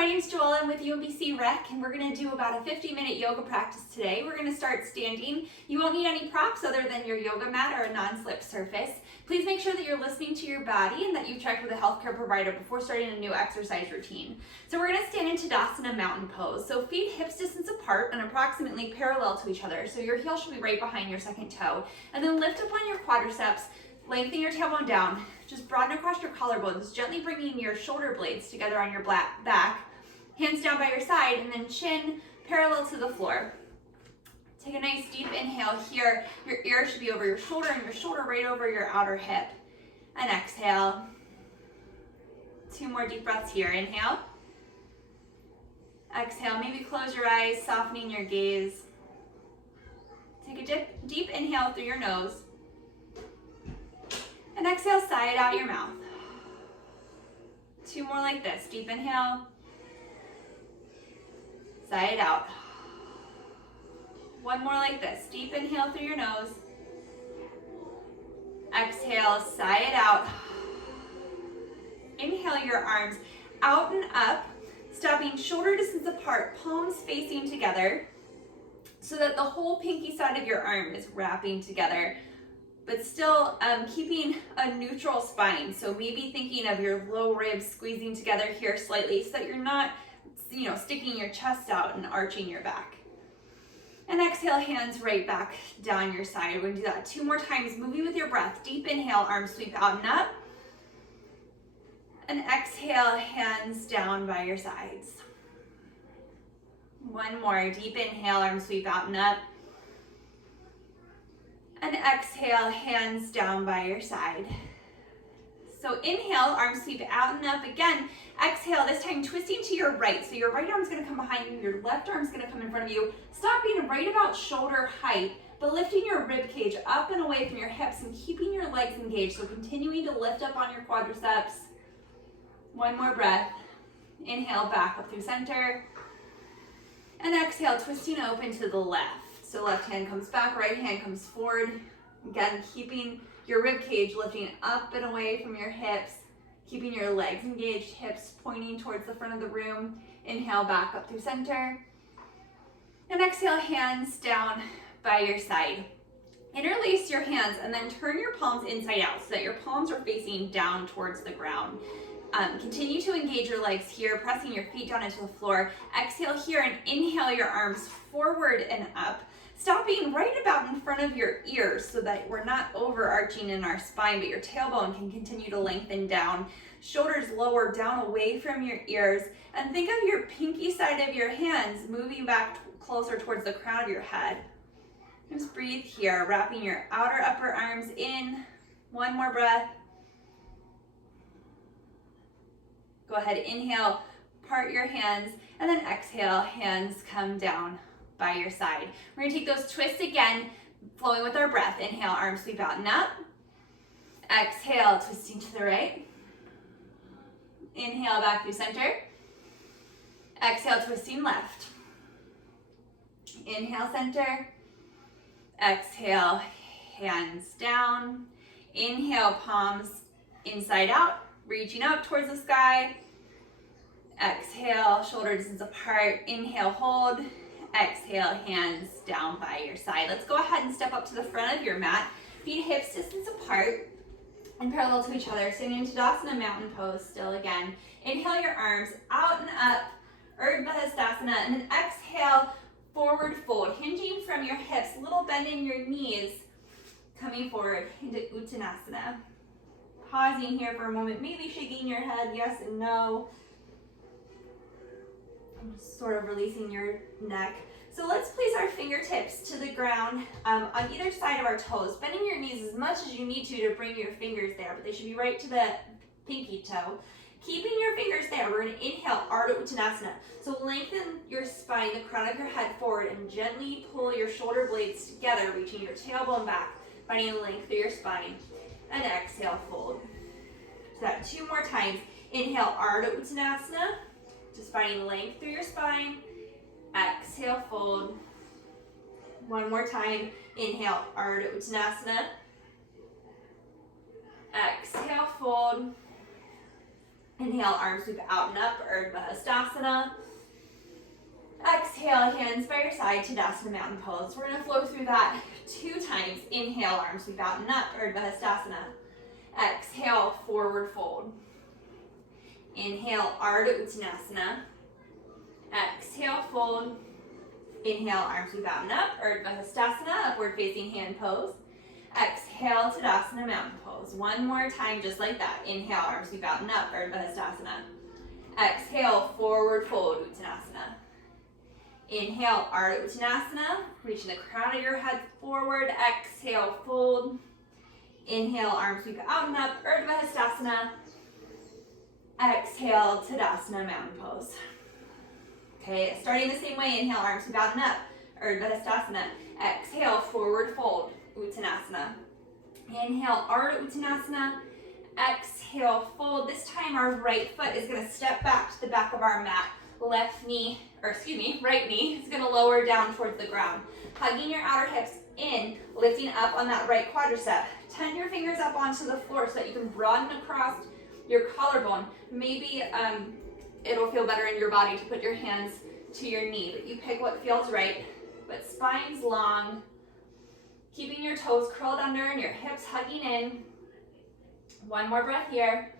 My name's Joella. I'm with UMBC Rec, and we're going to do about a 50-minute yoga practice today. We're going to start standing. You won't need any props other than your yoga mat or a non-slip surface. Please make sure that you're listening to your body and that you've checked with a healthcare provider before starting a new exercise routine. So we're going to stand in Tadasana mountain pose. So feet hips distance apart and approximately parallel to each other. So your heel should be right behind your second toe. And then lift up on your quadriceps. Lengthen your tailbone down. Just broaden across your collarbones, gently bringing your shoulder blades together on your back. Hands down by your side, and then chin parallel to the floor. Take a nice deep inhale here. Your ear should be over your shoulder and your shoulder right over your outer hip. And exhale. 2 more deep breaths here. Inhale. Exhale. Maybe close your eyes, softening your gaze. Take a deep inhale through your nose. And exhale, sigh it out your mouth. 2 more like this. Deep inhale. Sigh it out. 1 more like this. Deep inhale through your nose. Exhale, sigh it out. Inhale your arms out and up, stopping shoulder distance apart, palms facing together, so that the whole pinky side of your arm is wrapping together, but still keeping a neutral spine. So maybe thinking of your low ribs squeezing together here slightly so that you're not, sticking your chest out and arching your back. And exhale, hands right back down your side. We're gonna do that 2 more times, moving with your breath. Deep inhale, arms sweep out and up. And exhale, hands down by your sides. 1 more, deep inhale, arms sweep out and up. And exhale, hands down by your side. So inhale, arms sweep out and up again. Exhale, this time twisting to your right. So your right arm's gonna come behind you, your left arm's gonna come in front of you. Stop being right about shoulder height, but lifting your rib cage up and away from your hips and keeping your legs engaged. So continuing to lift up on your quadriceps. 1 more breath. Inhale, back up through center. And exhale, twisting open to the left. So left hand comes back, right hand comes forward. Again, keeping your rib cage lifting up and away from your hips, keeping your legs engaged, hips pointing towards the front of the room. Inhale, back up through center. And exhale, hands down by your side. Interlace your hands and then turn your palms inside out so that your palms are facing down towards the ground. Continue to engage your legs here, pressing your feet down into the floor. Exhale here and inhale your arms forward and up. Stop being right about in front of your ears so that we're not overarching in our spine, but your tailbone can continue to lengthen down. Shoulders lower down away from your ears. And think of your pinky side of your hands moving back closer towards the crown of your head. Just breathe here, wrapping your outer upper arms in. 1 more breath. Go ahead, inhale, part your hands, and then exhale, hands come down by your side. We're gonna take those twists again, flowing with our breath. Inhale, arms sweep out and up. Exhale, twisting to the right. Inhale, back through center. Exhale, twisting left. Inhale, center. Exhale, hands down. Inhale, palms inside out, reaching up towards the sky. Exhale, shoulder distance apart. Inhale, hold. Exhale, hands down by your side. Let's go ahead and step up to the front of your mat. Feet hips distance apart and parallel to each other. Standing in Tadasana mountain pose still again. Inhale your arms out and up, Urdhva Hastasana, and then exhale, forward fold. Hinging from your hips, little bend in your knees, coming forward into Uttanasana. Pausing here for a moment, maybe shaking your head yes and no. Sort of releasing your neck. So let's place our fingertips to the ground on either side of our toes, bending your knees as much as you need to bring your fingers there, but they should be right to the pinky toe. Keeping your fingers there, we're going to inhale, Ardha Uttanasana. So lengthen your spine, the crown of your head forward, and gently pull your shoulder blades together, reaching your tailbone back, finding length through your spine. And exhale, fold. So that 2 more times. Inhale, Ardha Uttanasana. Just finding length through your spine. Exhale, fold. 1 more time. Inhale, Ardha Uttanasana. Exhale, fold. Inhale, arms sweep out and up, Urdhva Hastasana. Exhale, hands by your side, Tadasana Mountain Pose. We're gonna flow through that 2 times. Inhale, arms sweep out and up, Urdhva Hastasana. Exhale, forward fold. Inhale, Ardha Uttanasana. Exhale, fold. Inhale, arms sweep out and up, Urdhva Hastasana, upward facing hand pose. Exhale, Tadasana Mountain Pose. One more time, just like that. Inhale, arms sweep out and up, Urdhva Hastasana. Exhale, forward fold, Uttanasana. Inhale, Ardha Uttanasana, reaching the crown of your head forward. Exhale, fold. Inhale, arms sweep out and up, Urdhva Hastasana. Exhale, Tadasana Mountain Pose. Okay, starting the same way. Inhale, arms sweep out and up, Urdhva Hastasana. Exhale, forward fold, Uttanasana. Inhale, Ardha Uttanasana. Exhale, fold. This time our right foot is gonna step back to the back of our mat. Right knee is gonna lower down towards the ground. Hugging your outer hips in, lifting up on that right quadricep. Tend your fingers up onto the floor so that you can broaden across your collarbone. Maybe it'll feel better in your body to put your hands to your knee, but you pick what feels right. But spine's long, keeping your toes curled under and your hips hugging in. One more breath here.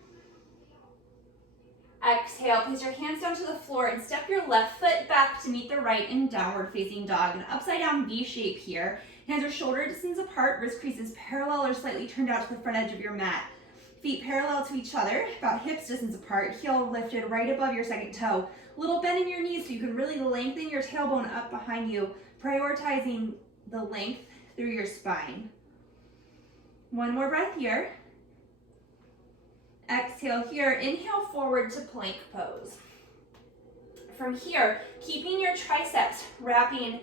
Exhale, place your hands down to the floor and step your left foot back to meet the right in downward facing dog. An upside down V shape here. Hands are shoulder distance apart, wrist creases parallel or slightly turned out to the front edge of your mat. Feet parallel to each other, about hips distance apart, heel lifted right above your second toe. Little bend in your knees so you can really lengthen your tailbone up behind you, prioritizing the length through your spine. One more breath here. Exhale here, inhale forward to plank pose. From here, keeping your triceps wrapping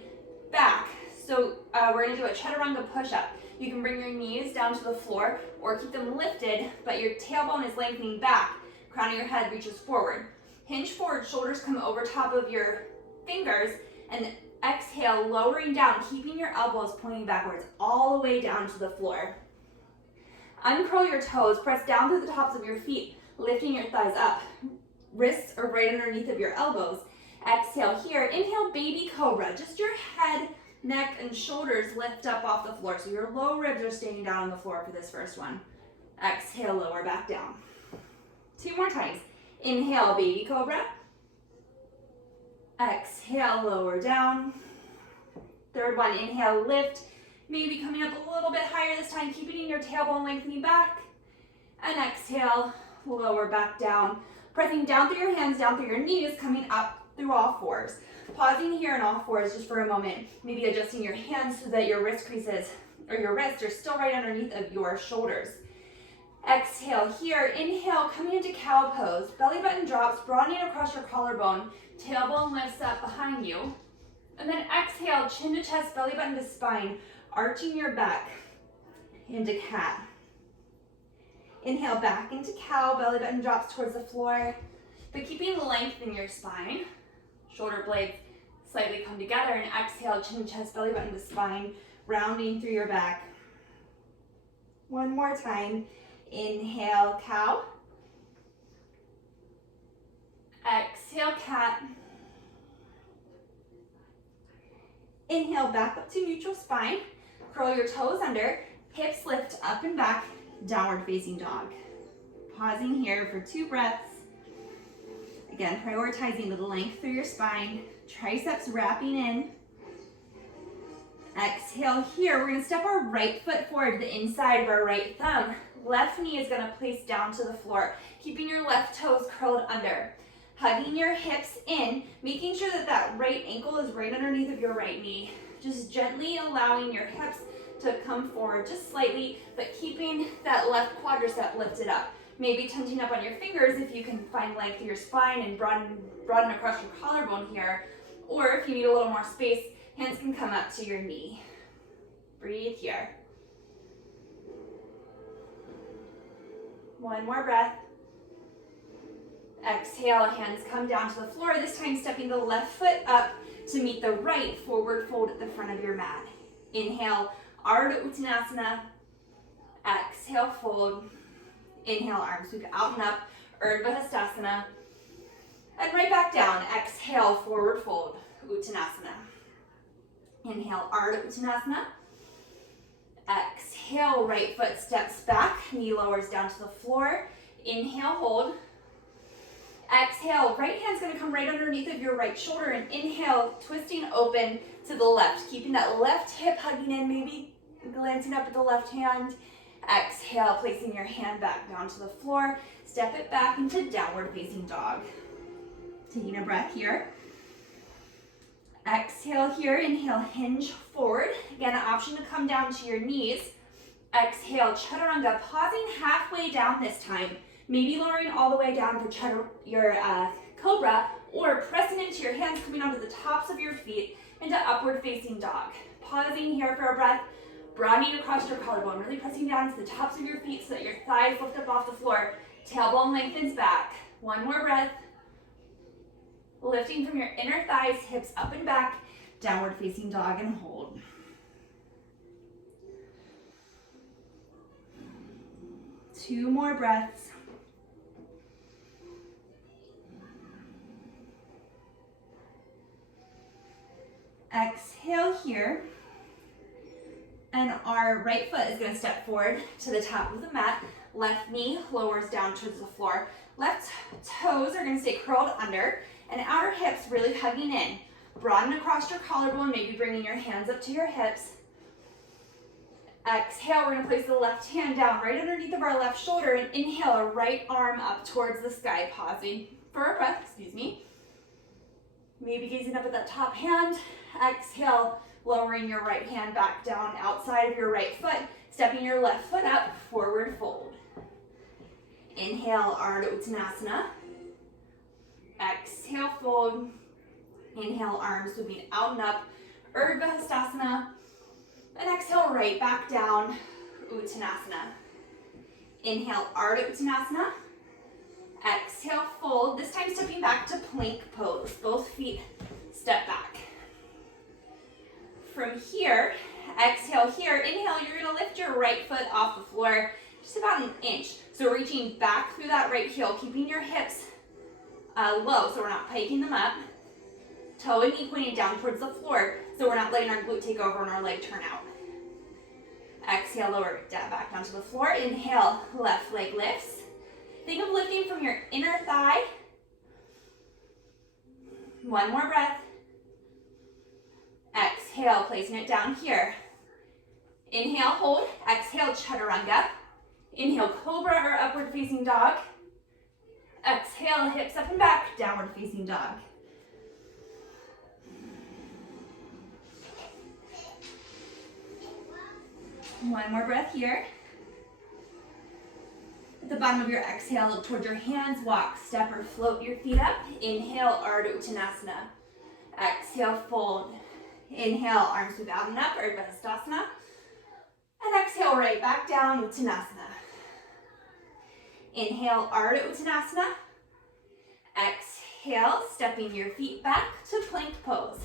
back. So we're gonna do a chaturanga push-up. You can bring your knees down to the floor or keep them lifted, but your tailbone is lengthening back. Crown of your head reaches forward. Hinge forward, shoulders come over top of your fingers, and exhale, lowering down, keeping your elbows pointing backwards all the way down to the floor. Uncurl your toes, press down through the tops of your feet, lifting your thighs up. Wrists are right underneath of your elbows. Exhale here, inhale, baby cobra. Just your head, neck, and shoulders lift up off the floor. So your low ribs are staying down on the floor for this first one. Exhale, lower back down. 2 more times. Inhale, baby cobra. Exhale, lower down. Third one, inhale, lift. Maybe coming up a little bit higher this time, keeping your tailbone lengthening back. And exhale, lower back down. Pressing down through your hands, down through your knees, coming up through all fours. Pausing here in all fours just for a moment. Maybe adjusting your hands so that your wrist creases or your wrists are still right underneath of your shoulders. Exhale here, inhale, coming into cow pose. Belly button drops, broadening across your collarbone. Tailbone lifts up behind you. And then exhale, chin to chest, belly button to spine. Arching your back into cat. Inhale back into cow, belly button drops towards the floor, but keeping length in your spine. Shoulder blades slightly come together, and exhale, chin, chest, belly button to spine, rounding through your back. One more time. Inhale, cow. Exhale, cat. Inhale, back up to neutral spine. Curl your toes under, hips lift up and back, downward facing dog. Pausing here for 2 breaths. Again, prioritizing the length through your spine, triceps wrapping in. Exhale here, we're gonna step our right foot forward to the inside of our right thumb. Left knee is gonna place down to the floor, keeping your left toes curled under. Hugging your hips in, making sure that that right ankle is right underneath of your right knee. Just gently allowing your hips to come forward just slightly, but keeping that left quadricep lifted up. Maybe tenting up on your fingers if you can find length through your spine and broaden across your collarbone here. Or if you need a little more space, hands can come up to your knee. Breathe here. One more breath. Exhale, hands come down to the floor, this time stepping the left foot up to meet the right, forward fold at the front of your mat. Inhale, Ardha Uttanasana. Exhale, fold. Inhale, arms sweep out and up, Urdhva Hastasana. And right back down. Exhale, forward fold, Uttanasana. Inhale, Ardha Uttanasana. Exhale, right foot steps back, knee lowers down to the floor. Inhale, hold. Exhale, right hand's gonna come right underneath of your right shoulder, and inhale, twisting open to the left, keeping that left hip hugging in, maybe glancing up at the left hand. Exhale, placing your hand back down to the floor. Step it back into downward facing dog. Taking a breath here. Exhale here, inhale, hinge forward. Again, an option to come down to your knees. Exhale, chaturanga, pausing halfway down this time. Maybe lowering all the way down for your cobra, or pressing into your hands, coming onto the tops of your feet into upward facing dog. Pausing here for a breath, broadening across your collarbone, really pressing down to the tops of your feet so that your thighs lift up off the floor. Tailbone lengthens back. One more breath. Lifting from your inner thighs, hips up and back, downward facing dog, and hold. Two more breaths. Exhale here. And our right foot is going to step forward to the top of the mat. Left knee lowers down towards the floor. Left toes are going to stay curled under. And outer hips really hugging in. Broaden across your collarbone, maybe bringing your hands up to your hips. Exhale, we're going to place the left hand down right underneath of our left shoulder, and inhale, a right arm up towards the sky, pausing for a breath, excuse me. Maybe gazing up at that top hand. Exhale, lowering your right hand back down outside of your right foot, stepping your left foot up, forward fold. Inhale, Ardha Uttanasana. Exhale, fold. Inhale, arms moving out and up, Urdhva Hastasana. And exhale, right back down, Uttanasana. Inhale, Ardha Uttanasana. Exhale, fold. This time stepping back to plank pose. Both feet step back. From here, exhale here. Inhale, you're gonna lift your right foot off the floor just about an inch. So reaching back through that right heel, keeping your hips low so we're not piking them up. Toe and knee pointing down towards the floor so we're not letting our glute take over and our leg turn out. Exhale, lower back down to the floor. Inhale, left leg lifts. Think of lifting from your inner thigh. One more breath. Exhale, placing it down here. Inhale, hold. Exhale, chaturanga. Inhale, cobra or upward facing dog. Exhale, hips up and back, downward facing dog. One more breath here. At the bottom of your exhale, look toward your hands, walk, step, or float your feet up. Inhale, Ardha Uttanasana. Exhale, fold. Inhale, arms move out and up, Urdhva Hastasana. And exhale, right back down, Uttanasana. Inhale, Ardha Uttanasana. Exhale, stepping your feet back to plank pose.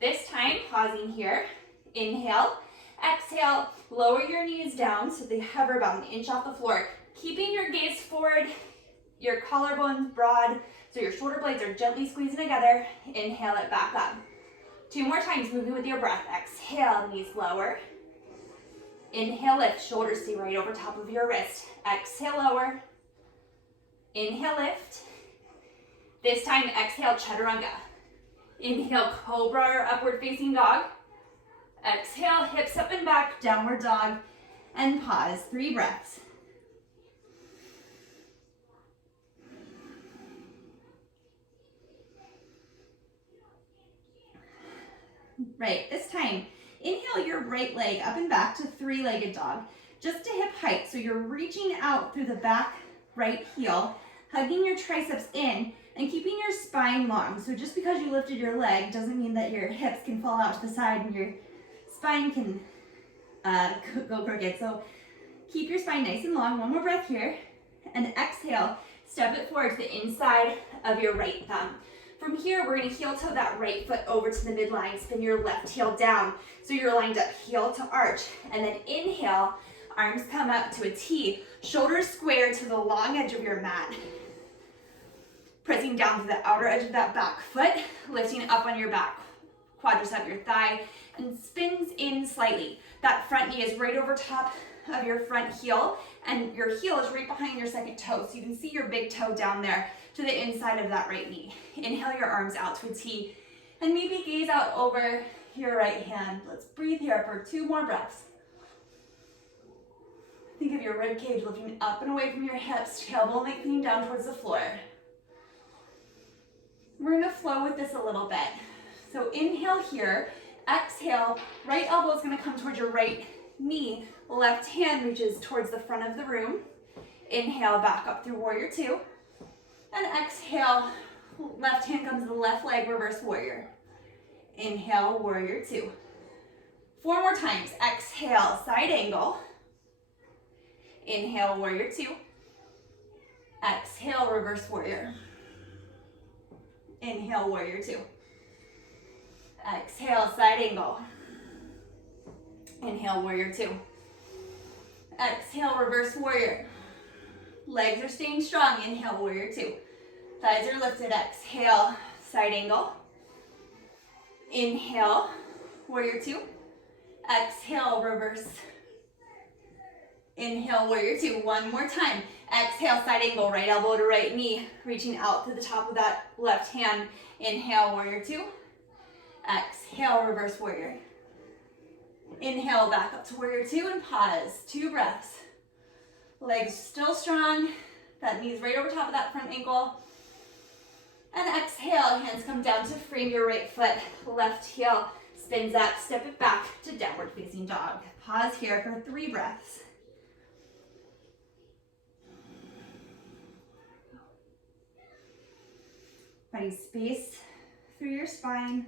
This time, pausing here. Inhale. Exhale, lower your knees down so they hover about an inch off the floor. Keeping your gaze forward, your collarbones broad, so your shoulder blades are gently squeezing together. Inhale it back up. Two more times, moving with your breath. Exhale, knees lower. Inhale, lift, shoulders stay right over top of your wrist. Exhale, lower. Inhale, lift. This time, exhale, chaturanga. Inhale, cobra or upward facing dog. Exhale, hips up and back, downward dog, and pause. 3 breaths. Right, this time, inhale your right leg up and back to 3-legged dog, just to hip height. So you're reaching out through the back right heel, hugging your triceps in, and keeping your spine long. So just because you lifted your leg doesn't mean that your hips can fall out to the side and your spine can go crooked. So keep your spine nice and long. One more breath here. And exhale, step it forward to the inside of your right thumb. From here, we're going to heel toe that right foot over to the midline. Spin your left heel down so you're lined up heel to arch. And then inhale, arms come up to a T. Shoulders square to the long edge of your mat. Pressing down to the outer edge of that back foot, lifting up on your back quadricep, your thigh, and spins in slightly. That front knee is right over top of your front heel, and your heel is right behind your second toe. So you can see your big toe down there to the inside of that right knee. Inhale your arms out to a T, and maybe gaze out over your right hand. Let's breathe here for 2 more breaths. Think of your rib cage lifting up and away from your hips, tailbone lengthening down towards the floor. We're gonna flow with this a little bit. So inhale here, exhale, right elbow is gonna come towards your right knee, left hand reaches towards the front of the room. Inhale, back up through warrior 2. And exhale, left hand comes to the left leg, reverse warrior. Inhale, warrior 2. 4 more times, exhale, side angle. Inhale, warrior 2. Exhale, reverse warrior. Inhale, warrior 2. Exhale, side angle. Inhale, warrior 2. Exhale, reverse warrior. Legs are staying strong. Inhale, warrior 2. Thighs are lifted. Exhale, side angle. Inhale, warrior 2. Exhale, reverse. Inhale, warrior 2. 1 more time. Exhale, side angle, right elbow to right knee, reaching out to the top of that left hand. Inhale, warrior 2. Exhale, reverse warrior. Inhale, back up to warrior 2 and pause. 2 breaths. Legs still strong. That knee's right over top of that front ankle. And exhale, hands come down to frame your right foot. Left heel spins up, step it back to downward facing dog. Pause here for 3 breaths. Finding space through your spine.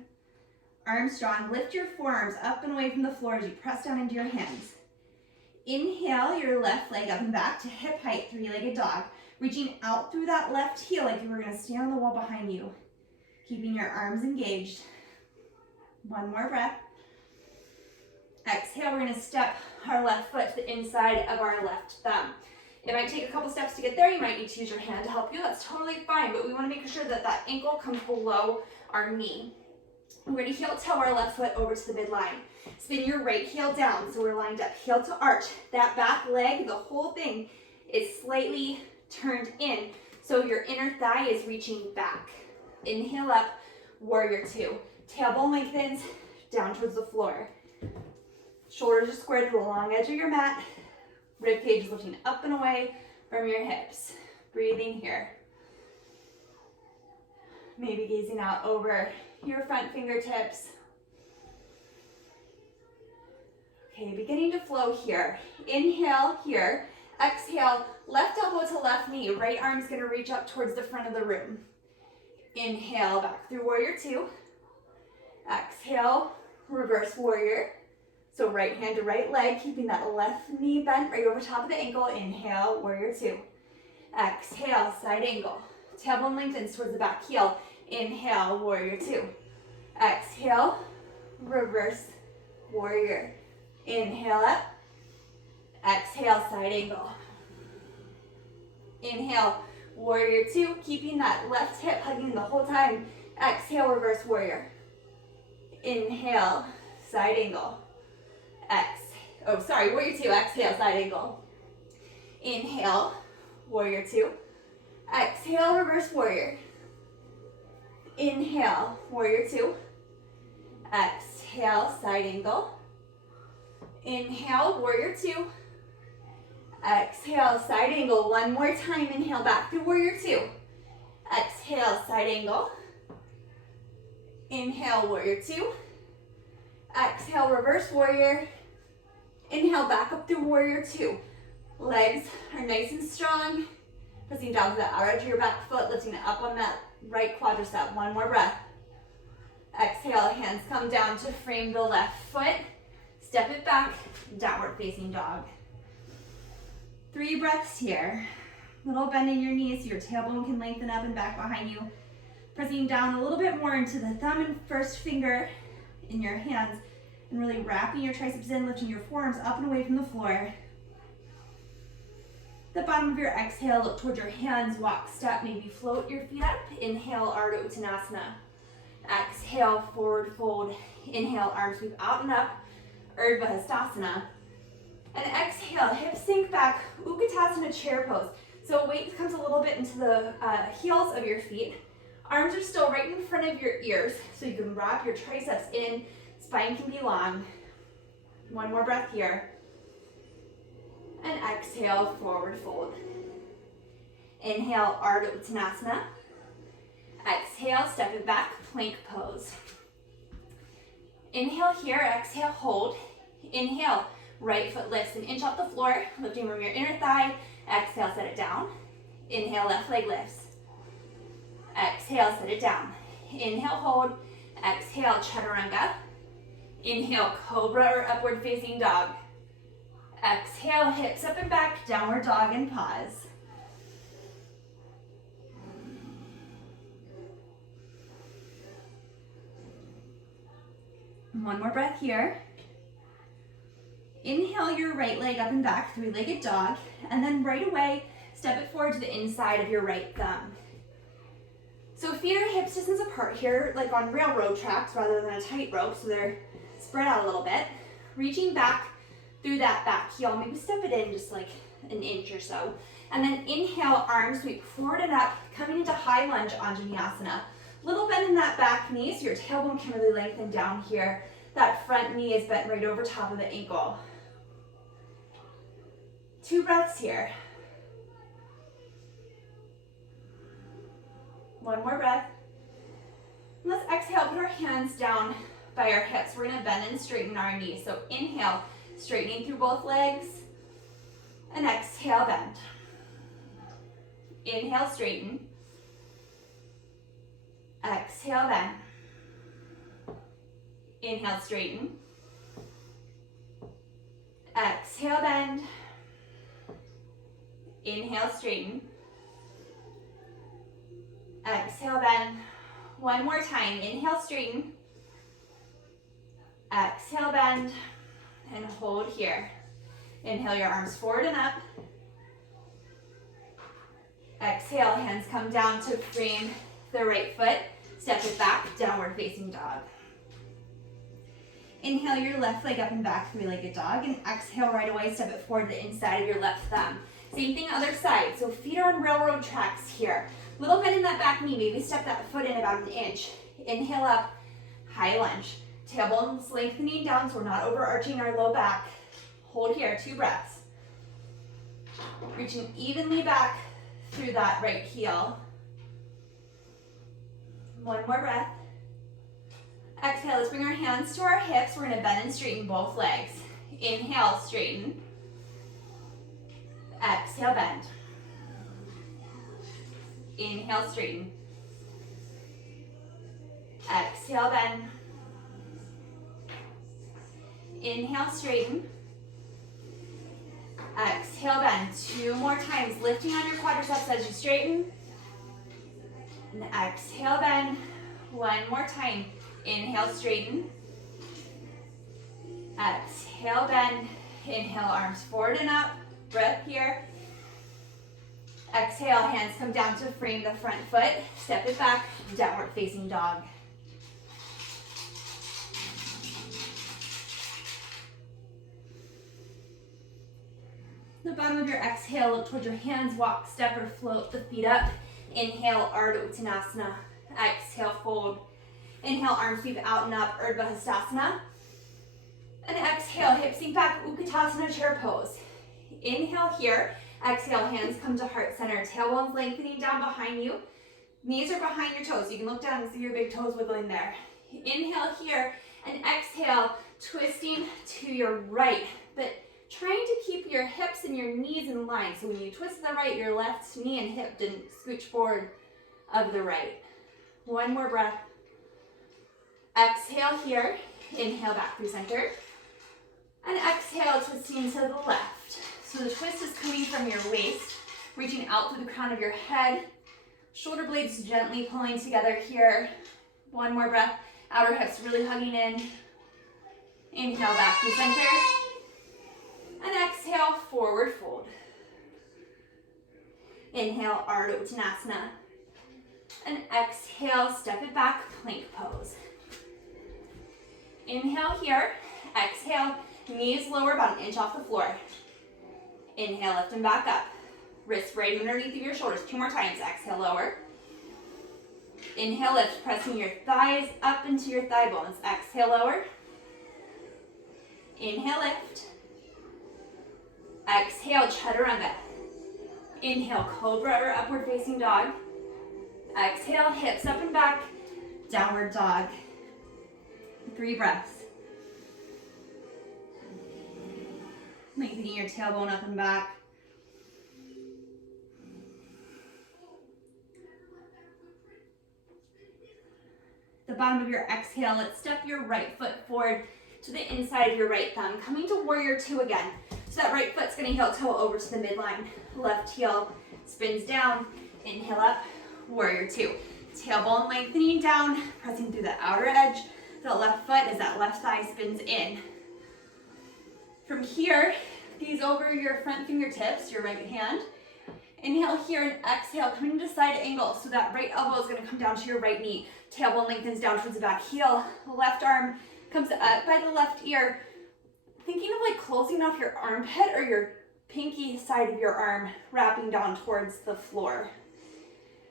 Arms strong. Lift your forearms up and away from the floor as you press down into your hands. Inhale your left leg up and back to hip height, 3-legged dog. Reaching out through that left heel like you were going to stand on the wall behind you. Keeping your arms engaged. 1 more breath. Exhale, we're going to step our left foot to the inside of our left thumb. It might take a couple steps to get there. You might need to use your hand to help you. That's totally fine, but we want to make sure that that ankle comes below our knee. We're going to heel toe our left foot over to the midline. Spin your right heel down, so we're lined up, heel to arch. That back leg, the whole thing is slightly turned in, so your inner thigh is reaching back. Inhale up, warrior 2. Tailbone lengthens down towards the floor. Shoulders are squared to the long edge of your mat. Rib cage is lifting up and away from your hips. Breathing here. Maybe gazing out over your front fingertips. Okay, beginning to flow here. Inhale here. Exhale, left elbow to left knee. Right arm's gonna reach up towards the front of the room. Inhale, back through warrior 2. Exhale, reverse warrior. So right hand to right leg, keeping that left knee bent right over top of the ankle. Inhale, warrior 2. Exhale, side angle. Tailbone lengthens towards the back heel. Inhale, warrior 2. Exhale, reverse warrior. Inhale up. Exhale, side angle. Inhale, warrior 2, keeping that left hip hugging the whole time. Exhale, reverse warrior. Inhale, side angle. Warrior 2, exhale, side angle. Inhale, warrior 2. Exhale, reverse warrior. Inhale, warrior 2. Exhale, side angle. Inhale, warrior 2. Exhale, side angle. 1 more time. Inhale, back through warrior 2. Exhale, side angle. Inhale, warrior 2. Exhale, reverse warrior. Inhale, back up through warrior 2. Legs are nice and strong. Pressing down to the outer edge of your back foot, lifting it up on that right quadricep. 1 more breath. Exhale, hands come down to frame the left foot. Step it back, downward facing dog. 3 breaths here. Little bend in your knees so your tailbone can lengthen up and back behind you. Pressing down a little bit more into the thumb and first finger in your hands and really wrapping your triceps in, lifting your forearms up and away from the floor. The bottom of your exhale, look towards your hands, walk, step, maybe float your feet up. Inhale, Ardha Uttanasana. Exhale, forward fold. Inhale, arms sweep out and up, Urdhva Hastasana. And exhale, hips sink back, Utkatasana chair pose. So weight comes a little bit into the heels of your feet. Arms are still right in front of your ears, so you can wrap your triceps in. Spine can be long. One more breath here. And exhale, forward fold. Inhale, Ardha Uttanasana. Exhale, step it back, plank pose. Inhale here, exhale, hold. Inhale, right foot lifts an inch off the floor, lifting from your inner thigh. Exhale, set it down. Inhale, left leg lifts. Exhale, set it down. Inhale, hold. Exhale, chaturanga. Inhale, cobra or upward facing dog. Exhale, hips up and back, downward dog and pause. One more breath here. Inhale your right leg up and back, three-legged dog, and then right away, step it forward to the inside of your right thumb. So feet are hips distance apart here, like on railroad tracks rather than a tightrope, so they're spread out a little bit. Reaching back through that back heel, maybe step it in just like an inch or so. And then inhale, arms sweep forward and up, coming into high lunge Anjaneyasana. Little bend in that back knee, so your tailbone can really lengthen down here. That front knee is bent right over top of the ankle. 2 breaths here. One more breath. And let's exhale, put our hands down by our hips. We're gonna bend and straighten our knees. So inhale, straightening through both legs. And exhale, bend. Inhale, straighten. Exhale, bend. Inhale, straighten. Exhale, bend. Inhale, straighten. Exhale, bend. One more time. Inhale, straighten. Exhale, bend. And hold here. Inhale your arms forward and up. Exhale, hands come down to frame the right foot. Step it back, downward facing dog. Inhale your left leg up and back, three-legged dog, and exhale right away, step it forward to the inside of your left thumb. Same thing other side, so feet are on railroad tracks here. Little bend in that back knee, maybe step that foot in about an inch. Inhale up, high lunge. Tailbone's lengthening down so we're not overarching our low back. Hold here, 2 breaths. Reaching evenly back through that right heel. One more breath. Exhale, let's bring our hands to our hips. We're gonna bend and straighten both legs. Inhale, straighten. Exhale, bend. Inhale, straighten. Exhale, bend. Inhale, straighten. Exhale, bend. 2 more times, lifting on your quadriceps as you straighten. And exhale, bend. 1 more time. Inhale, straighten. Exhale, bend. Inhale, arms forward and up. Breath here. Exhale, hands come down to frame the front foot. Step it back, downward facing dog. The bottom of your exhale, look towards your hands, walk, step, or float the feet up. Inhale, Ardha Uttanasana. Exhale, fold. Inhale, arms sweep out and up, Urdhva Hastasana. And exhale, hips sink back, Utkatasana chair pose. Inhale here, exhale, hands come to heart center. Tailbone's lengthening down behind you. Knees are behind your toes. You can look down and see your big toes wiggling there. Inhale here, and exhale, twisting to your right. But trying to keep your hips and your knees in line. So when you twist to the right, your left knee and hip didn't scooch forward of the right. One more breath. Exhale here, inhale back through center. And exhale, twisting to the left. So the twist is coming from your waist, reaching out through the crown of your head. Shoulder blades gently pulling together here. One more breath. Outer hips really hugging in. Inhale back through center. And exhale, forward fold. Inhale, Ardha Uttanasana. And exhale, step it back, plank pose. Inhale here, exhale, knees lower about an inch off the floor. Inhale, lift them back up. Wrists right underneath of your shoulders. 2 more times, exhale, lower. Inhale, lift, pressing your thighs up into your thigh bones. Exhale, lower. Inhale, lift. Exhale, chaturanga. Inhale, cobra or upward facing dog. Exhale, hips up and back, downward dog. 3 breaths. Lengthening your tailbone up and back. The bottom of your exhale, let's step your right foot forward to the inside of your right thumb, coming to warrior 2 again. So that right foot's gonna heel toe over to the midline. Left heel spins down, inhale up, warrior 2. Tailbone lengthening down, pressing through the outer edge. The left foot as that left thigh spins in. From here, these over your front fingertips, your right hand. Inhale here and exhale, coming into side angle. So that right elbow is gonna come down to your right knee. Tailbone lengthens down towards the back heel. Left arm comes up by the left ear. Thinking of like closing off your armpit or your pinky side of your arm, wrapping down towards the floor.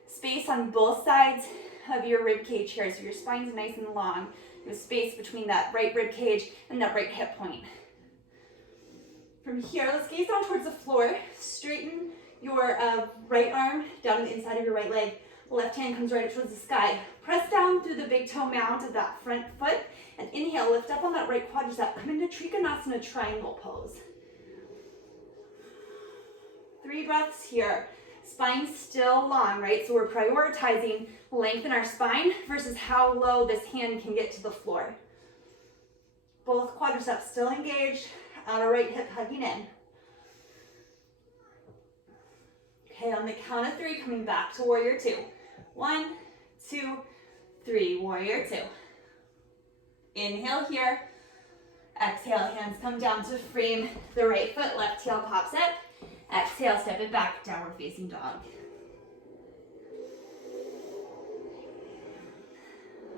Space on both sides of your rib cage here, so your spine's nice and long. You have space between that right rib cage and that right hip point. From here, let's gaze down towards the floor. Straighten your right arm down the inside of your right leg. Left hand comes right up towards the sky. Press down through the big toe mount of that front foot and inhale, lift up on that right quadricep. Come into Trikonasana triangle pose. 3 breaths here. Spine still long, right? So we're prioritizing length in our spine versus how low this hand can get to the floor. Both quadriceps still engaged, outer right hip hugging in. Okay, on the count of 3, coming back to warrior 2. 1, 2, 3, warrior 2. Inhale here. Exhale, hands come down to frame the right foot, left heel pops up. Exhale, step it back, downward facing dog.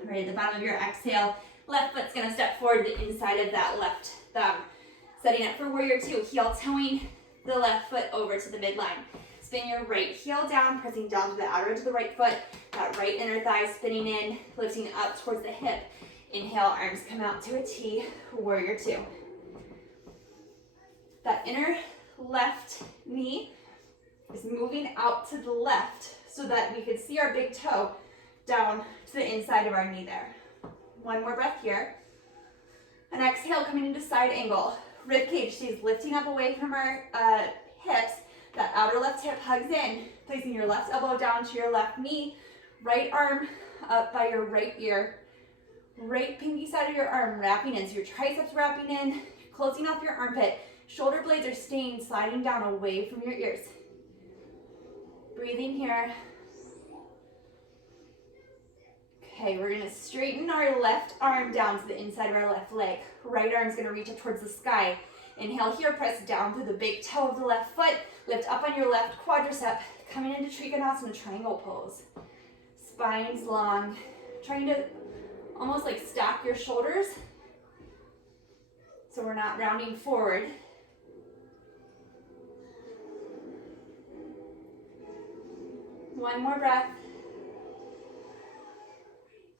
All right, at the bottom of your exhale, left foot's gonna step forward to the inside of that left thumb. Setting up for warrior 2, heel toeing the left foot over to the midline. Spin your right heel down, pressing down to the outer edge of the right foot. That right inner thigh spinning in, lifting up towards the hip. Inhale, arms come out to a T, warrior 2. That inner left knee is moving out to the left so that we could see our big toe down to the inside of our knee there. 1 more breath here. And exhale, coming into side angle. Rib cage stays lifting up away from our hips. That outer left hip hugs in, placing your left elbow down to your left knee, right arm up by your right ear, right pinky side of your arm wrapping in. So your triceps wrapping in, closing off your armpit. Shoulder blades are staying, sliding down away from your ears. Breathing here. Okay, we're gonna straighten our left arm down to the inside of our left leg. Right arm's gonna reach up towards the sky. Inhale here, press down through the big toe of the left foot. Lift up on your left quadricep, coming into Trikonasana triangle pose. Spine's long, trying to almost like stack your shoulders so we're not rounding forward. One more breath.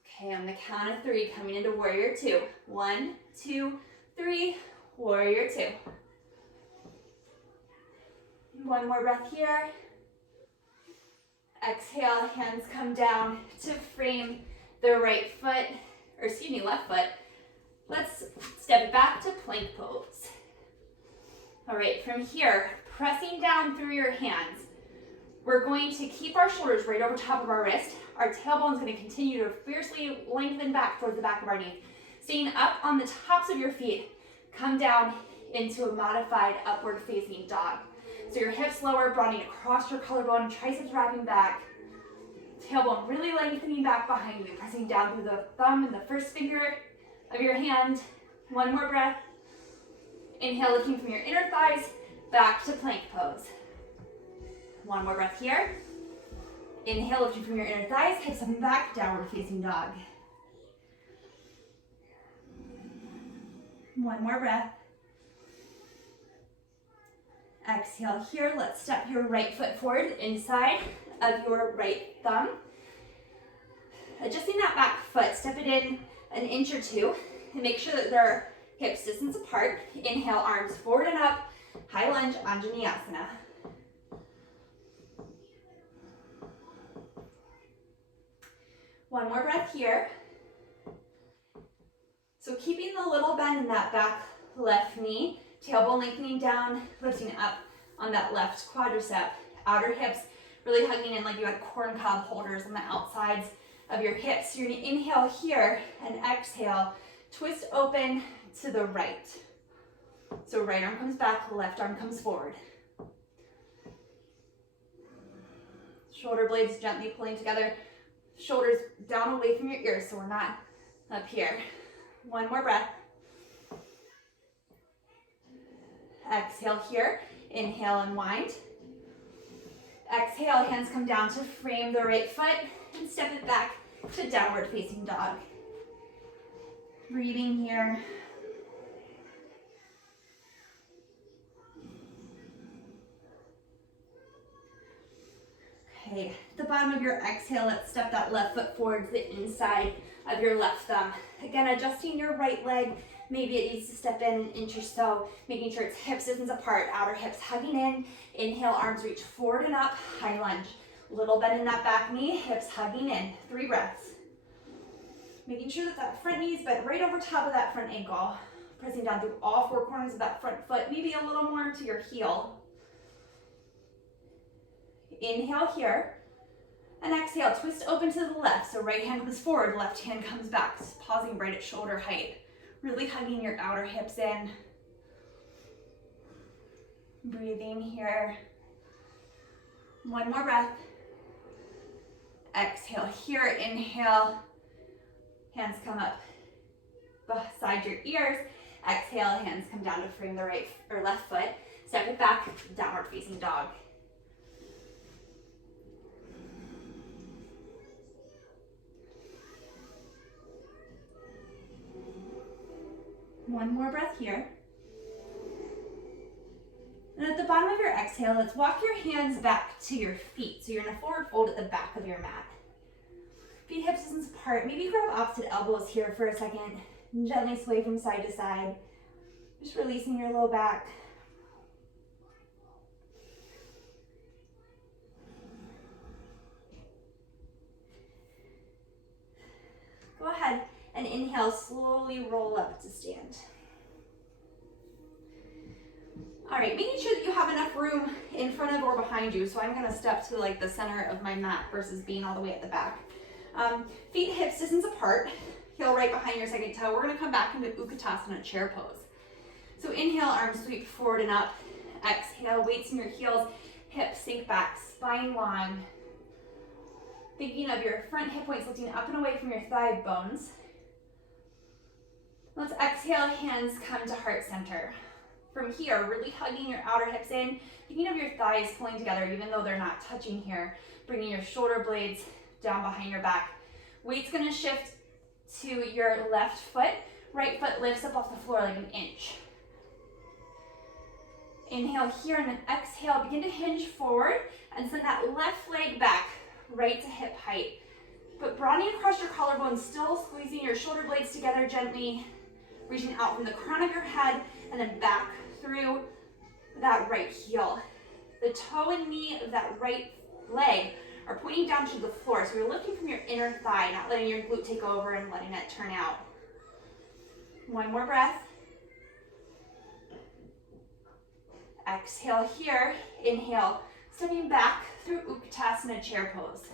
Okay, on the count of 3, coming into warrior 2. 1, 2, 3, warrior 2. 1 more breath here. Exhale, hands come down to frame the right foot, or excuse me, left foot. Let's step back to plank pose. All right, from here, pressing down through your hands, we're going to keep our shoulders right over top of our wrist. Our tailbone's going to continue to fiercely lengthen back towards the back of our knee. Staying up on the tops of your feet, come down into a modified upward facing dog. So your hips lower, broadening across your collarbone, triceps wrapping back, tailbone really lengthening back behind you, pressing down through the thumb and the first finger of your hand. 1 more breath. Inhale, lifting from your inner thighs, back to plank pose. One more breath here. Inhale, lifting from your inner thighs, hips up and back, downward facing dog. One more breath. Exhale here. Let's step your right foot forward inside of your right thumb. Adjusting that back foot, step it in an inch or two and make sure that they're hips distance apart. Inhale, arms forward and up, high lunge, Anjaneyasana. One more breath here. So keeping the little bend in that back left knee, tailbone lengthening down, lifting up on that left quadricep, outer hips really hugging in like you had corn cob holders on the outsides of your hips. You're gonna inhale here and exhale, twist open to the right. So right arm comes back, left arm comes forward. Shoulder blades gently pulling together, shoulders down away from your ears so we're not up here. One more breath. Exhale here, inhale and wind. Exhale, hands come down to frame the right foot and step it back to downward facing dog. Breathing here. Okay, at the bottom of your exhale, let's step that left foot forward to the inside of your left thumb. Again, adjusting your right leg. Maybe it needs to step in an inch or so, making sure it's hips distance apart, outer hips hugging in. Inhale, arms reach forward and up, high lunge. Little bend in that back knee, hips hugging in. 3 breaths. Making sure that that front knee is bent right over top of that front ankle. Pressing down through all 4 corners of that front foot, maybe a little more to your heel. Inhale here. And exhale, twist open to the left. So right hand comes forward, left hand comes back. Pausing right at shoulder height. Really hugging your outer hips in. Breathing here. One more breath. Exhale here, inhale. Hands come up beside your ears. Exhale, hands come down to frame the right or left foot. Step it back, downward facing dog. One more breath here. And at the bottom of your exhale, let's walk your hands back to your feet. So you're in a forward fold at the back of your mat. Feet hips distance apart. Maybe grab opposite elbows here for a second. And gently sway from side to side. Just releasing your low back. Go ahead and inhale, slowly roll up to stand. All right, making sure that you have enough room in front of or behind you. So I'm gonna step to like the center of my mat versus being all the way at the back. Feet hips distance apart, heel right behind your second toe. We're gonna come back into Utkatasana, chair pose. So inhale, arms sweep forward and up. Exhale, weights in your heels, hips sink back, spine long. Thinking of your front hip points lifting up and away from your thigh bones. Let's exhale, hands come to heart center. From here, really hugging your outer hips in, thinking of your thighs pulling together even though they're not touching here. Bringing your shoulder blades down behind your back. Weight's gonna shift to your left foot. Right foot lifts up off the floor like an inch. Inhale here and then exhale, begin to hinge forward and send that left leg back, right to hip height. But broadening across your collarbone, still squeezing your shoulder blades together gently, reaching out from the crown of your head and then back through that right heel. The toe and knee of that right leg are pointing down to the floor. So you're lifting from your inner thigh, not letting your glute take over and letting it turn out. One more breath. Exhale here, inhale, stepping back through Utkatasana, chair pose.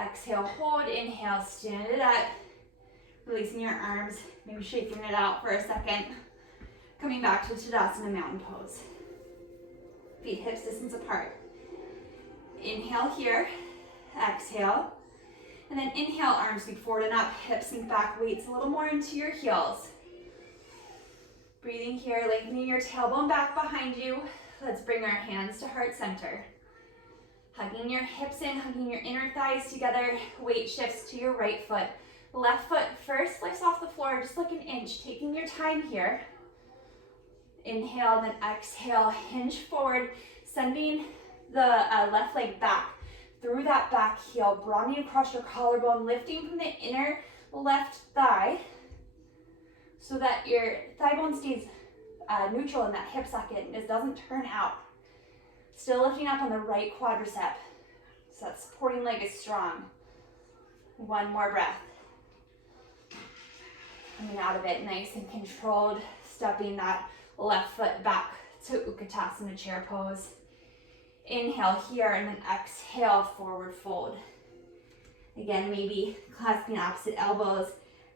Exhale, hold, inhale, stand it up, releasing your arms, maybe shaking it out for a second. Coming back to Tadasana, mountain pose. Feet hips distance apart. Inhale here, exhale, and then inhale, arms sweep forward and up, hips sink back, weights a little more into your heels. Breathing here, lengthening your tailbone back behind you. Let's bring our hands to heart center. Hugging your hips in, hugging your inner thighs together. Weight shifts to your right foot. Left foot first lifts off the floor just like an inch, taking your time here. Inhale, then exhale, hinge forward, sending the left leg back through that back heel, broadening across your collarbone, lifting from the inner left thigh so that your thigh bone stays neutral in that hip socket and it doesn't turn out. Still lifting up on the right quadricep, so that supporting leg is strong. One more breath. Coming out of it nice and controlled, stepping that left foot back to Utkatasana chair pose. Inhale here and then exhale, forward fold. Again, maybe clasping opposite elbows,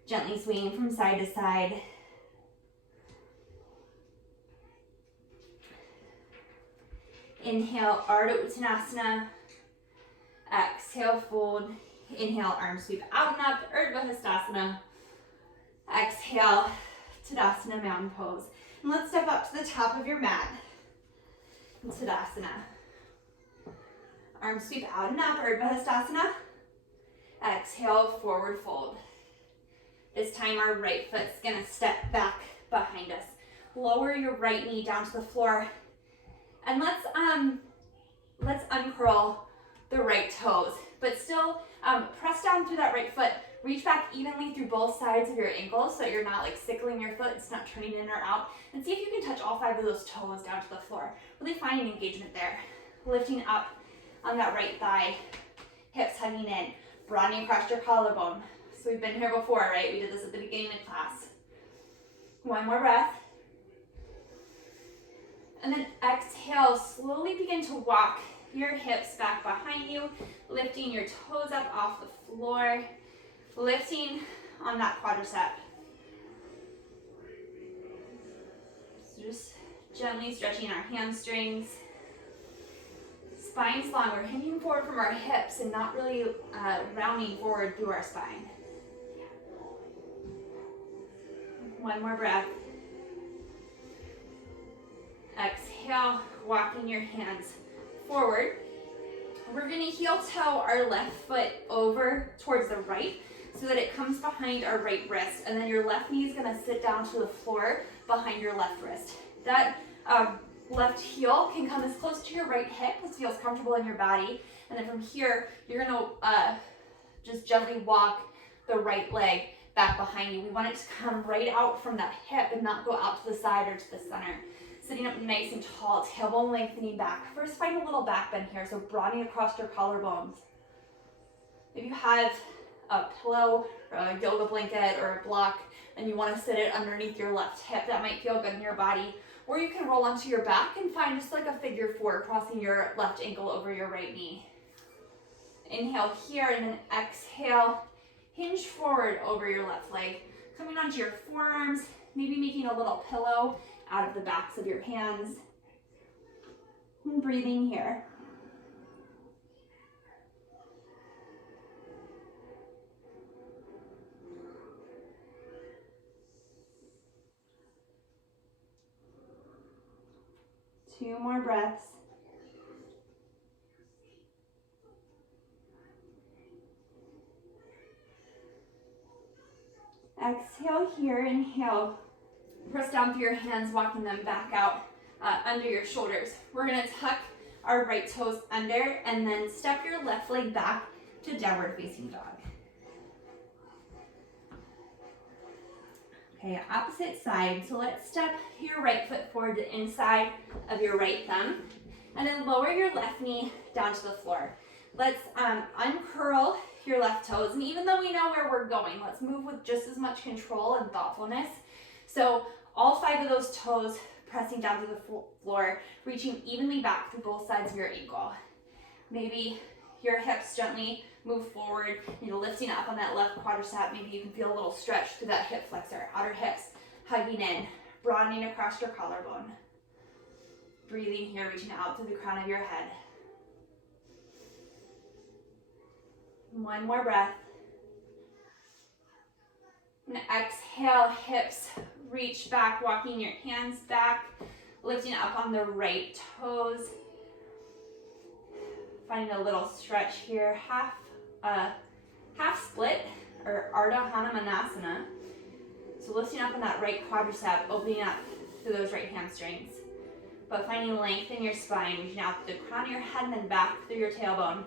gently swinging from side to side. Inhale, Ardha Uttanasana. Exhale, fold. Inhale, arms sweep out and up, Urdhva Hastasana. Exhale, Tadasana, mountain pose. And let's step up to the top of your mat. Tadasana. Arms sweep out and up, Urdhva Hastasana. Exhale, forward fold. This time our right foot's gonna step back behind us. Lower your right knee down to the floor. And let's uncurl the right toes, but still press down through that right foot. Reach back evenly through both sides of your ankles so you're not like sickling your foot, it's not turning in or out. And see if you can touch all 5 of those toes down to the floor. Really finding engagement there. Lifting up on that right thigh, hips hugging in, broadening across your collarbone. So we've been here before, right? We did this at the beginning of class. One more breath. And then exhale, slowly begin to walk your hips back behind you, lifting your toes up off the floor, lifting on that quadricep. So just gently stretching our hamstrings. Spine's long, we're hinging forward from our hips and not really rounding forward through our spine. One more breath. Exhale, walking your hands forward. We're gonna heel toe our left foot over towards the right so that it comes behind our right wrist, and then your left knee is gonna sit down to the floor behind your left wrist. That left heel can come as close to your right hip as feels comfortable in your body, and then from here, you're gonna just gently walk the right leg back behind you. We want it to come right out from that hip and not go out to the side or to the center. Sitting up nice and tall, tailbone lengthening back. First, find a little back bend here, so broadening across your collarbones. If you have a pillow or a yoga blanket or a block and you want to sit it underneath your left hip, that might feel good in your body. Or you can roll onto your back and find just like a figure 4, crossing your left ankle over your right knee. Inhale here and then exhale. Hinge forward over your left leg. Coming onto your forearms, maybe making a little pillow out of the backs of your hands. And breathing here. Two more breaths. Exhale here, inhale. Press down through your hands, walking them back out under your shoulders. We're gonna tuck our right toes under and then step your left leg back to downward facing dog. Okay, opposite side. So let's step your right foot forward to the inside of your right thumb and then lower your left knee down to the floor. Let's uncurl your left toes, and even though we know where we're going, let's move with just as much control and thoughtfulness. So all 5 of those toes pressing down to the floor, reaching evenly back through both sides of your ankle. Maybe your hips gently move forward, lifting up on that left quadricep. Maybe you can feel a little stretch through that hip flexor, outer hips hugging in, broadening across your collarbone. Breathing here, reaching out through the crown of your head. One more breath. And exhale, hips reach back, walking your hands back, lifting up on the right toes. Finding a little stretch here, half split or Ardha Hanumanasana. So lifting up on that right quadricep, opening up through those right hamstrings. But finding length in your spine, reaching out through the crown of your head and then back through your tailbone.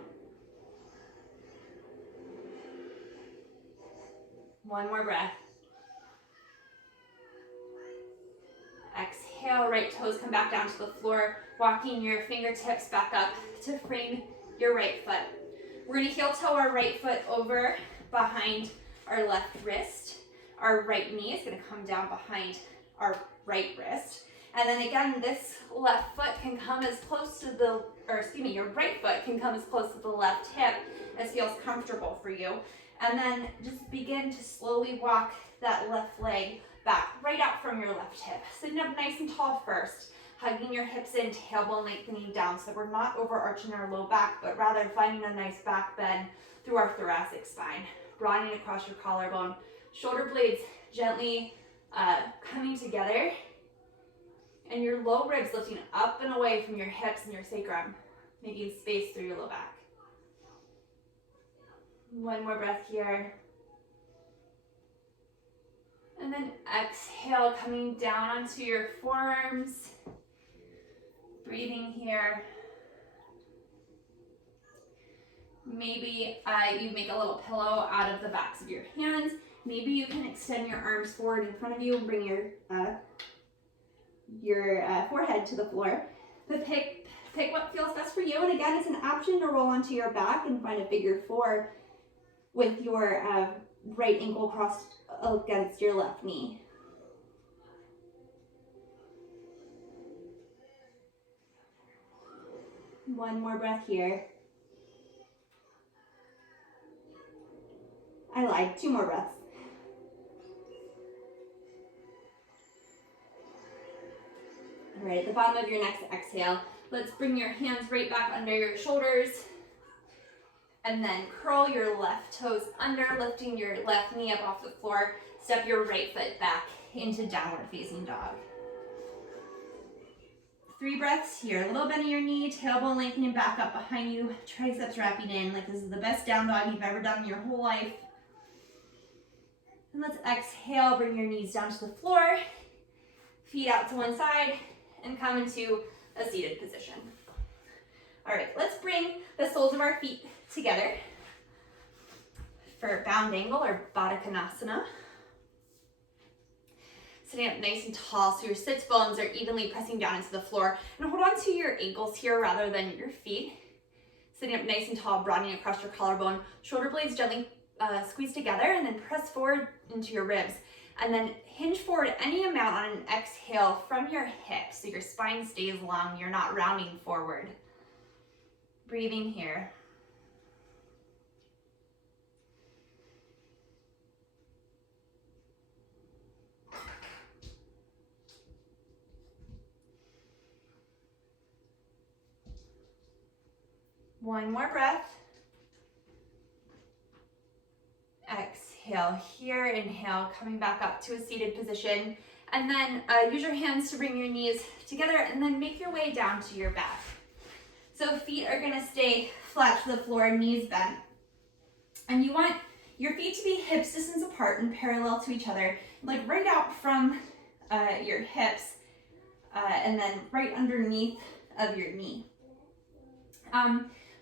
One more breath. Exhale, right toes come back down to the floor, walking your fingertips back up to frame your right foot. We're going to heel toe our right foot over behind our left wrist. Our right knee is going to come down behind our right wrist. And then again, this left foot can come as close to the, or excuse me, your right foot can come as close to the left hip as feels comfortable for you. And then just begin to slowly walk that left leg back right out from your left hip. Sitting up nice and tall first, hugging your hips in, tailbone lengthening down so that we're not overarching our low back, but rather finding a nice back bend through our thoracic spine. Broadening across your collarbone, shoulder blades gently coming together, and your low ribs lifting up and away from your hips and your sacrum, making space through your low back. One more breath here. And then exhale, coming down onto your forearms. Breathing here. Maybe you make a little pillow out of the backs of your hands. Maybe you can extend your arms forward in front of you and bring your forehead to the floor. But pick what feels best for you. And again, it's an option to roll onto your back and find a figure four with your right ankle crossed against your left knee. One more breath here. I lied, 2 more breaths. All right, at the bottom of your next exhale, let's bring your hands right back under your shoulders. And then curl your left toes under, lifting your left knee up off the floor. Step your right foot back into downward facing dog. 3 breaths here. A little bend in your knee, tailbone lengthening back up behind you, triceps wrapping in like this is the best down dog you've ever done in your whole life. And let's exhale, bring your knees down to the floor, feet out to one side, and come into a seated position. All right, let's bring the soles of our feet together for bound angle or Baddha Konasana. Sitting up nice and tall so your sits bones are evenly pressing down into the floor. And hold on to your ankles here rather than your feet. Sitting up nice and tall, broadening across your collarbone. Shoulder blades gently squeeze together and then press forward into your ribs. And then hinge forward any amount on an exhale from your hips so your spine stays long, you're not rounding forward. Breathing here. One more breath. Exhale here, inhale, coming back up to a seated position. And then use your hands to bring your knees together and then make your way down to your back. So feet are gonna stay flat to the floor, knees bent. And you want your feet to be hips distance apart and parallel to each other, like right out from your hips and then right underneath of your knee.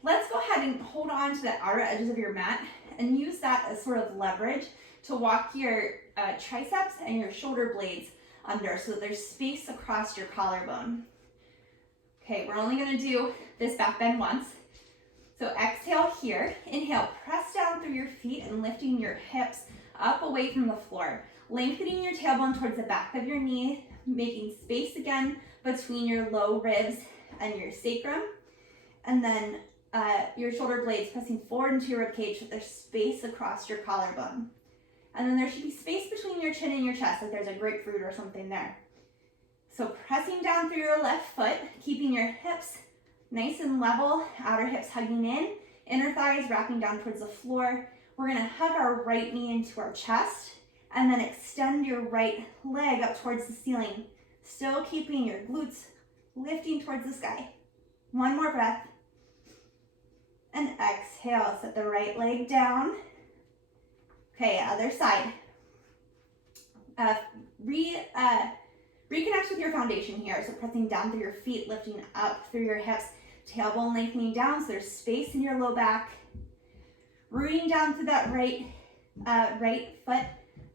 Let's go ahead and hold on to the outer edges of your mat and use that as sort of leverage to walk your triceps and your shoulder blades under so that there's space across your collarbone. Okay, we're only gonna do this back bend once. So exhale here, inhale, press down through your feet and lifting your hips up away from the floor. Lengthening your tailbone towards the back of your knee, making space again between your low ribs and your sacrum. And then your shoulder blades pressing forward into your ribcage with there's space across your collarbone. And then there should be space between your chin and your chest, like there's a grapefruit or something there. So pressing down through your left foot, keeping your hips nice and level, outer hips hugging in, inner thighs wrapping down towards the floor. We're gonna hug our right knee into our chest and then extend your right leg up towards the ceiling, still keeping your glutes lifting towards the sky. One more breath. exhale, set the right leg down. Okay, other side. Reconnect with your foundation here. So pressing down through your feet, lifting up through your hips, tailbone lengthening down so there's space in your low back. Rooting down through that right foot,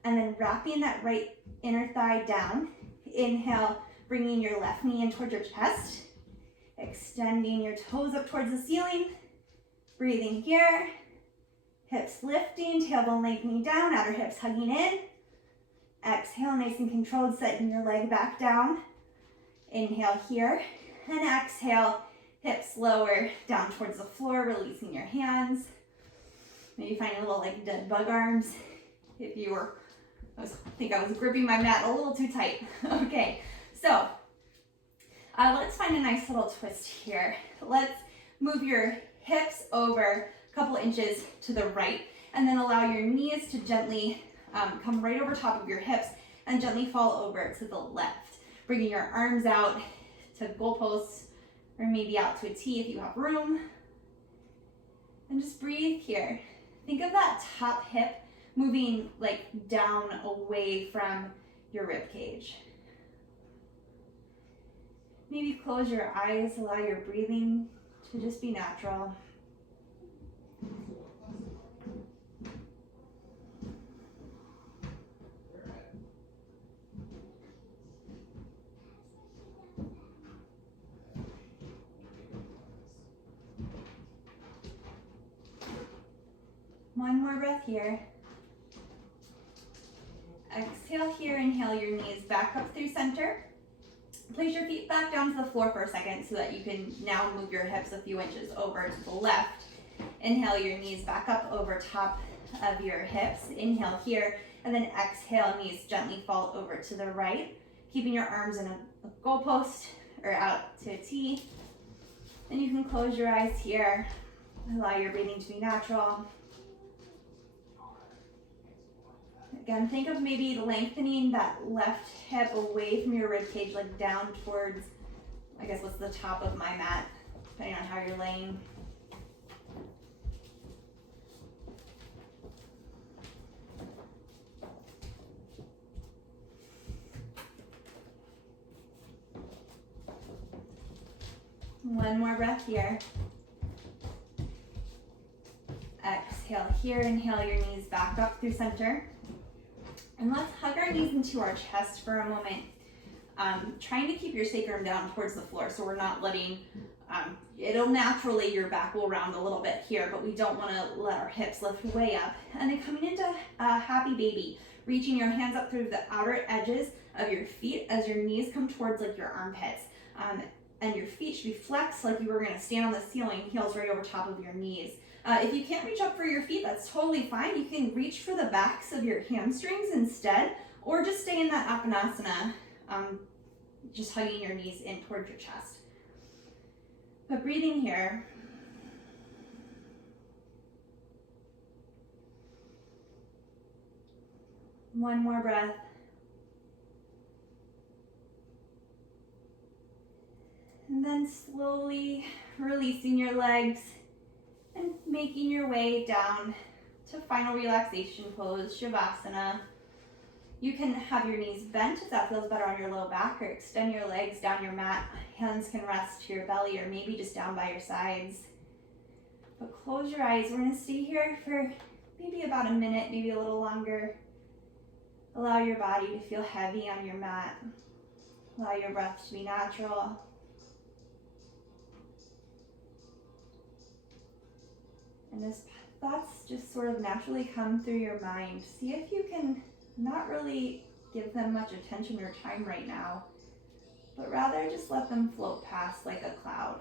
and then wrapping that right inner thigh down. Inhale, bringing your left knee in towards your chest. Extending your toes up towards the ceiling. Breathing here. Hips lifting, tailbone lengthening down, outer hips hugging in. Exhale, nice and controlled, setting your leg back down. Inhale here, and exhale, hips lower, down towards the floor, releasing your hands. Maybe find a little like dead bug arms. If you were, I think I was gripping my mat a little too tight. Okay, so let's find a nice little twist here. Let's move your hips over a couple inches to the right, and then allow your knees to gently come right over top of your hips and gently fall over to the left. Bringing your arms out to goalposts or maybe out to a T if you have room. And just breathe here. Think of that top hip moving like down away from your rib cage. Maybe close your eyes, allow your breathing to just be natural. One more breath here. Exhale here, inhale your knees back up through center. Place your feet back down to the floor for a second so that you can now move your hips a few inches over to the left. Inhale your knees back up over top of your hips. Inhale here, and then exhale, knees gently fall over to the right, keeping your arms in a goalpost or out to a T. And you can close your eyes here. Allow your breathing to be natural. Again, think of maybe lengthening that left hip away from your rib cage, like down towards, I guess, what's the top of my mat, depending on how you're laying. One more breath here. Exhale here, inhale your knees back up through center. And let's hug our knees into our chest for a moment. Trying to keep your sacrum down towards the floor so we're not letting, it'll naturally, your back will round a little bit here, but we don't want to let our hips lift way up. And then coming into a happy baby, reaching your hands up through the outer edges of your feet as your knees come towards like your armpits. And your feet should be flexed like you were going to stand on the ceiling, heels right over top of your knees. If you can't reach up for your feet, that's totally fine. You can reach for the backs of your hamstrings instead, or just stay in that Apanasana, just hugging your knees in towards your chest. But breathing here. One more breath. And then slowly releasing your legs and making your way down to final relaxation pose, Shavasana. You can have your knees bent if that feels better on your low back, or extend your legs down your mat. Hands can rest to your belly or maybe just down by your sides. But close your eyes. We're gonna stay here for maybe about a minute, maybe a little longer. Allow your body to feel heavy on your mat. Allow your breath to be natural. And as thoughts just sort of naturally come through your mind, see if you can not really give them much attention or time right now, but rather just let them float past like a cloud.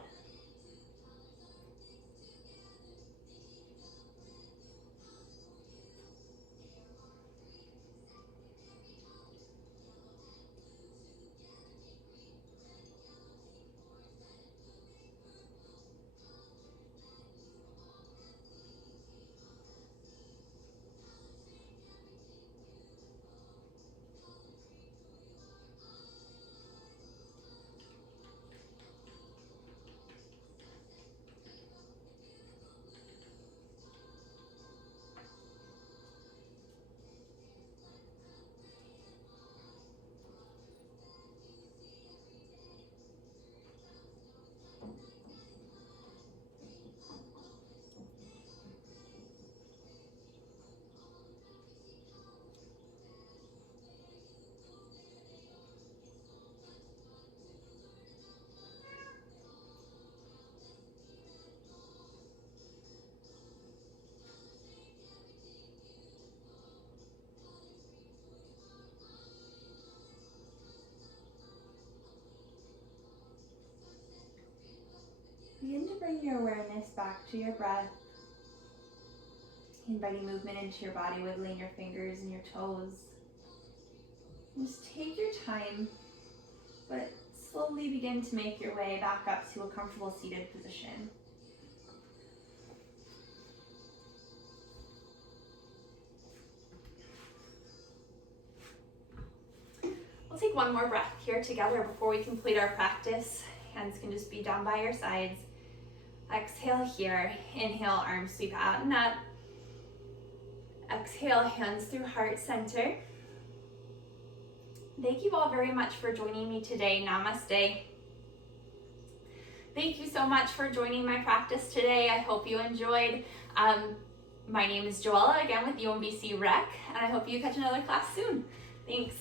Begin to bring your awareness back to your breath. Inviting movement into your body, wiggling your fingers and your toes. Just take your time, but slowly begin to make your way back up to a comfortable seated position. We'll take one more breath here together before we complete our practice. Hands can just be down by your sides. Exhale here. Inhale, arms sweep out and up. Exhale, hands through heart center. Thank you all very much for joining me today. Namaste. Thank you so much for joining my practice today. I hope you enjoyed. My name is Joella, again with UMBC Rec, and I hope you catch another class soon. Thanks.